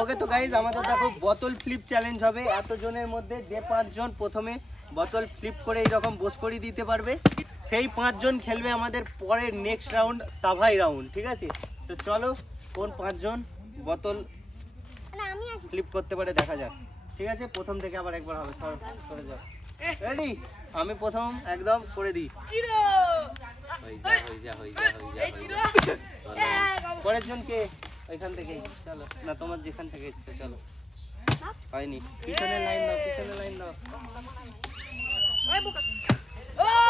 ওকে তো গাইজ আমাদের দেখো বোতল ফ্লিপ চ্যালেঞ্জ হবে। এতজনের মধ্যে যে 5 জন প্রথমে বোতল ফ্লিপ করে এইরকম বোস করে দিতে পারবে সেই 5 জন খেলবে আমাদের পরের নেক্সট রাউন্ড তাভাই রাউন্ড, ঠিক আছে? তো চলো কোন 5 জন বোতল ফ্লিপ করতে পারে দেখা যাক, ঠিক আছে? প্রথম থেকে আবার একবার হবে, সরে যাও। রেডি? আমি প্রথম একদম করে দিই। পরের জন কে? এখান থেকে চলো না, তোমার যেখান থেকে ইচ্ছে চলো। হয়নি, পিছনে লাইন দাও, পিছনে লাইন দাও।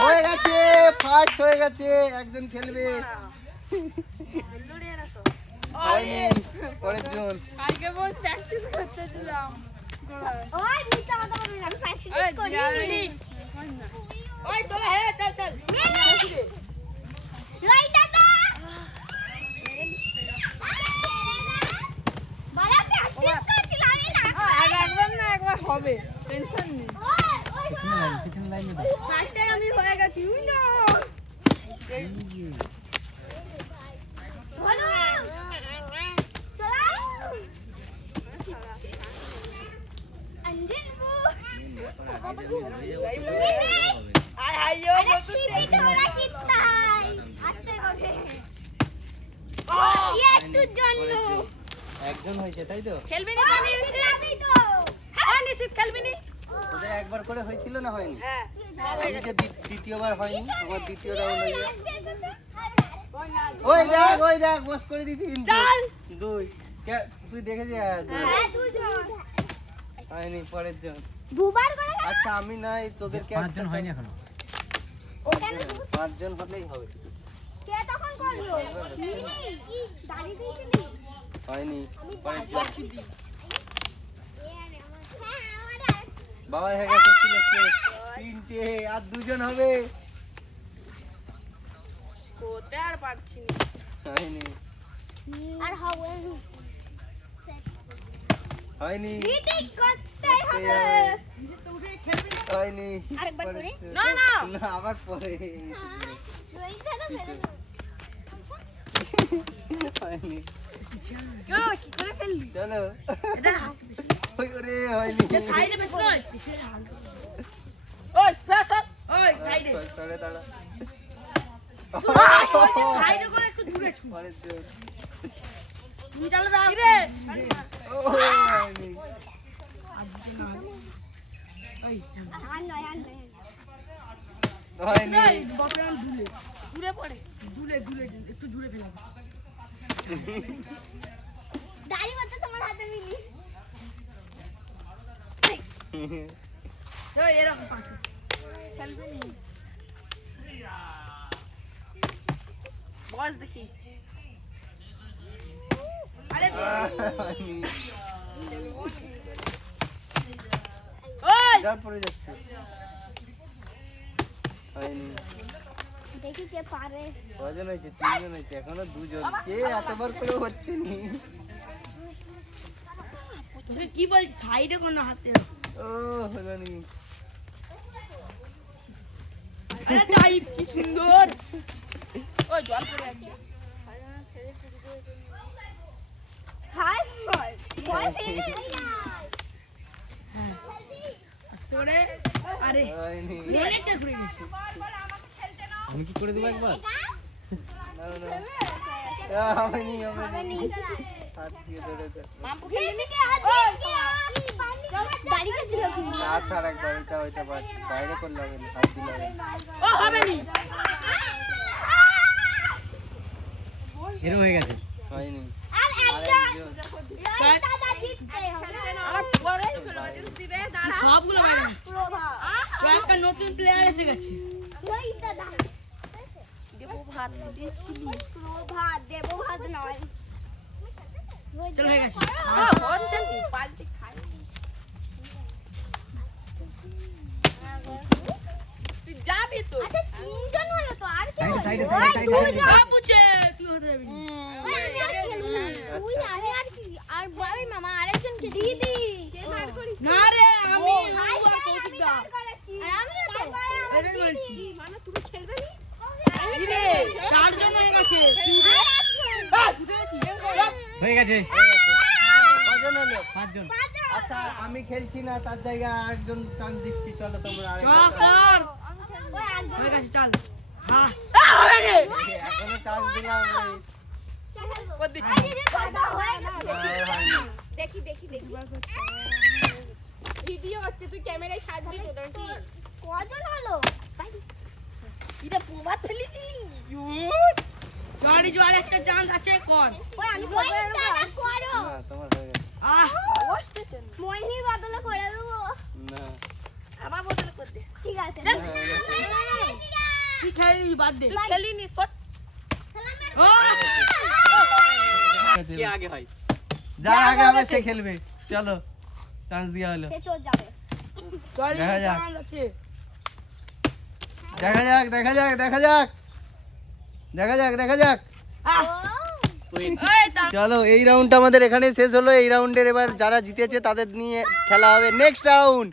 হয়ে গেছে, ফার্স্ট হয়ে গেছে, একজন খেলবে। হয়নি, পরের জন। কালকে বল প্র্যাকটিস করতেছিলাম। ওই নিচে মাথা মারবি না, প্র্যাকটিস করি। ওই তোরা হে চল চল। লই দাদা বালা প্র্যাকটিস করছিলাম আমি না। একবার না একবার হবে, টেনশন নেই। পিছনে লাইন দাও। ফার্স্ট টাইম আমি হয়ে গেছি না। বলো চলো अंजन वो আয় আইও अरे सीधी थोड़ा कितना आस्ते করে ये একটু জন্য একজন হয়েছে তাই তো? খেলবি না জানি আমি তো হ্যাঁ নিশ্চিত খেলবি না। ওদের একবার করে হয়েছিল না হয়নি? হ্যাঁ আমি যে দ্বিতীয়বার হয়নি, আমার দ্বিতীয় রাউন্ড হয়ে গেছে। ওই দেখ বস করে দিছি। চল 2 তুই দেখেছিস? হ্যাঁ দুজন হয়নি, পরের জন। দুবার করে আচ্ছা আমি নাই, তোদেরকে 5 জন হয়নি এখনো। ওখানে 5 জন হলেই হবে। কে তখন করলো দাঁড়িয়ে দিয়েছিলি হয়নি, পরের জন। পাচ্ছি দি বাবা হয়ে গেছে সিলেক্টেড। 3টে, আর 2 জন হবে। কোতে আর পারছি না। হয়নি, আর হবে হয়নি, রিটিক করতে হবে হয়নি। আরেকবার করে? না না না, আবার পরে। রোহিত দাদা মেরে হয়নি, কেউ কি করে খেললি? চলো। এটা ওই ওরে হয়নি। সাইডে বেশ নয় ওই ফ্রেশ ওই সাইডে সরে দাঁড়া। ওই সাইডে করে একটু দূরে ছু পরের জন। তুমি চলে দাও রে ও হয়নি, আর নয় হয়নি। এই বাপরে আমি দূরে দূরে পড়ে দূরে দূরে একটু দূরে ফেলা দাড়ি বাচ্চা তোমার হাতে মিলি ওই এরকম পাশে খেলবে নি বস দেখি আরে হয়নি। ওই যা পড়ে যাচ্ছে। হয়নি। দেখি কে পারে কজন হয়েছে? 3 জন হয়েছে, এখনো 2 জন। কে এতবার করে হচ্ছে নি? তোকে কি বলছি সাইডে কোন হাতে ও হলো নি। আরে টাইপ কি সুন্দর ওই জল পড়ে যাচ্ছে হাই বল ফেলে আস্তে করে আরে হয়নি। অনেকটা ঘুরে গেছে আমি কি করে দেবো একবার? না না হয়নি, হয়নি। হাত দিয়ে ধরেছে। মাম্পু খেলবি দাড়ি কাছিল কিন্তু আচ্ছা আর একবার ওইটা বাইরে করলে হবে না, হাত দিলে হবে না। ও হবে নি এরও হয়ে গেছে। হয়নি। আর একটা আরেকজন। রোহিত দাদা জিততে হবে আমার পরে দিবে সবগুলো বাইরে প্রভা তো একটা নতুন প্লেয়ার এসে গেছে রোহিত দাদা দেবো ভাত দিচ্ছিলি প্রভা দেবভাত নয় চল হয়ে গেছে হচ্ছে কি পাল্টি খাই তুই যাবি তো আচ্ছা তিনজন হলো তো আর কে সাইডে, হলো? সাইডে, ওই সাইডে, দুজন। বাবুছে তুই হতে যাবি না। ওই আমি আর খেলবো না। তুই আমি আর কি আর বাবি মামা আরেকজন কে দিদি না রে আমি ভাই, ও আর কৌশিক দা আর আমিও তো এটাই বলছি মানে তুমি খেলবে নি এই রে চারজন হয়ে গেছে আর একজন এই, দুটো আছি। হয়ে গেছে। কজন পাঁচজন। আচ্ছা আমি খেলছি না, তার জায়গায় আরেকজন চান্স দিচ্ছি, চলো তোমরা চল কর ওই একজন হয়ে গেছে চল হ্যাঁ এখনো চান্স দিলাম না। কর দিচ্ছি আরে রে কথা হয় না হয়নি। দেখি দেখি দেখি ভিডিও হচ্ছে তুই ক্যামেরায় ছাড়বি তো নাকি কজন হলো এটা প্রবাদ ফেলি দিলি জোয়ারি জোয়ারি একটা চান্স আছে কর ওই আমি রোহিত দাদা করো না তোমার হয়ে গেছে। আহ বসতেছেন মহিনী বদলে করে দেবো না আমার বদলে কর দে ঠিক আছে তুই খেলি বাদ দে তুই খেলি নি কর ও কে আগে হয়? যার আগে হবে সে খেলবে, চলো চান্স দেওয়া হলো। সে চোর যাবে জোয়ারি দেখা যাক। চান্স আছে দেখা যাক দেখা যাক দেখা যাক দেখা যাক দেখা যাক। আহ ও এই তা চলো এই রাউন্ডটা আমাদের এখানে শেষ হলো। এই রাউন্ডের এবার যারা জিতেছে তাদের নিয়ে খেলা হবে নেক্সট রাউন্ড।